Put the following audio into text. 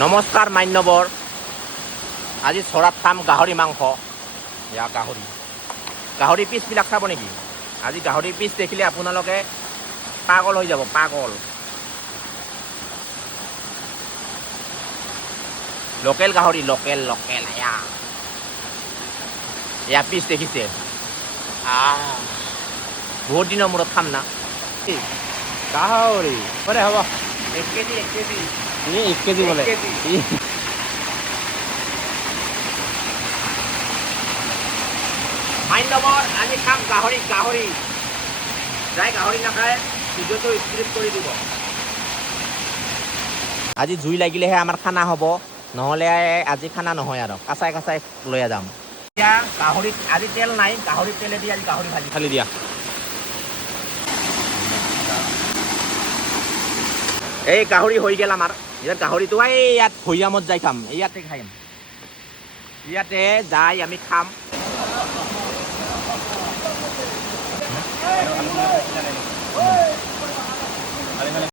নমস্কাৰ মান্যবৰ। আজি চৰাত খাম গাহৰি মাংস। এয়া গাহৰি পিচবিলাক চাব নেকি? আজি গাহৰি পিচ দেখিলে আপোনালোকে পাগল হৈ যাব, পাগল। লোকেল গাহৰি, লোকেল এয়া পিচ দেখিছে? বহুত দিনৰ মূৰত খাম না। গাহৰি পাৰে হ'ব 1 কেজি 1 কেজি 1 কেজি বোলে। মান্যবৰ আজি খাম গাহৰি। যাই গাহৰি নাখায় ভিডিঅ'টো স্ক্ৰিপ্ট কৰি দিব। আজি জুই লাগিলেহে আমাৰ খানা হ'ব, নহ'লে আজি খানা নহয় আৰু কাচাই লৈ যাম। এতিয়া গাহৰিত আজি তেল নাই, গাহৰিত তেলেদি আজি গাহৰি ভাজি দিয়া। এই গাহৰি হৈ গেল আমাৰ। ইয়াত গাহৰিটো ইয়াত ভৈয়ামত যাই খাম, ইয়াতে খাম। ইয়াতে যাই আমি খাম।